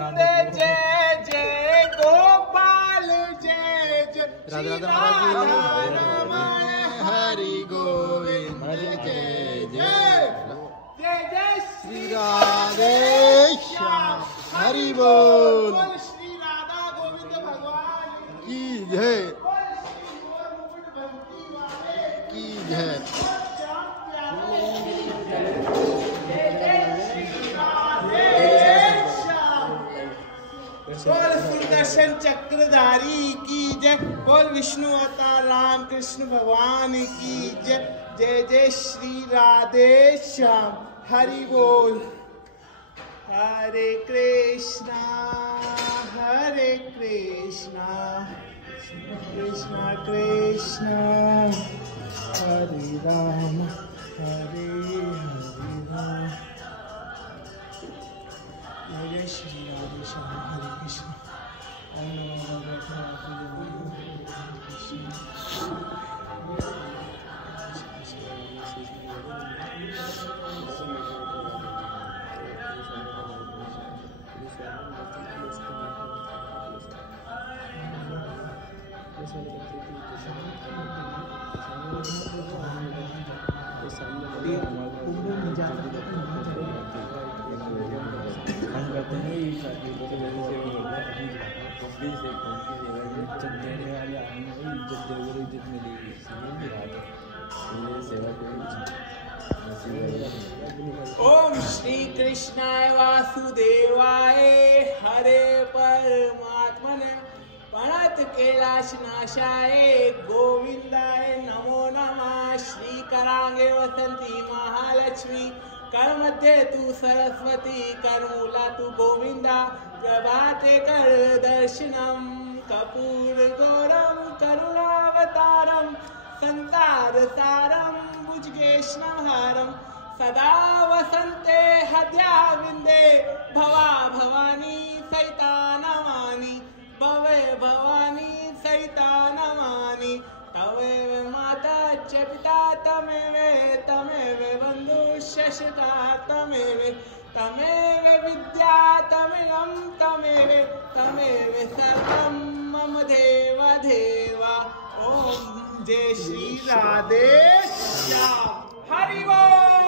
गोविंद जय जय गोपाल जय जय राधा रमण हरि गोविंद जय जय जय जय श्री राधे श्याम हरि बोल श्री राधा गोविंद भगवान की जय की जय। बोल सुदर्शन चक्रधारी की जय। बोल विष्णु अवतार राम कृष्ण भगवान की जय। जय जय श्री राधे श्याम हरि बोल। हरे कृष्णा कृष्णा कृष्णा हरे राम हरे राम। जय श्री राधे श्याम हरे कृष्ण। ओम नमो भगवते ओम श्री कृष्णाय वासुदेवाय हरे परमात्मने प्रणत कैलाश नाशाय गोविंदाय नमो नमः। श्री करांगे वसंती महालक्ष्मी कर मध्य तू सरस्वती कर मूला तू गोविंदा प्रभाते कर दर्शनम कपूर गौरम करुणावतारम संसार सारम भुजगेशनहारम सदा वसंते हद्या विंदे भवा भवानी सहिता नमानि भवे भवानी सहिता नमानि। तमेव माता च पिता तमेव बन्धुश्च सखा तमेव विद्या तमेव सर्वं मम देव देवा। ओम जय श्री राधे श्याम हरि बोल।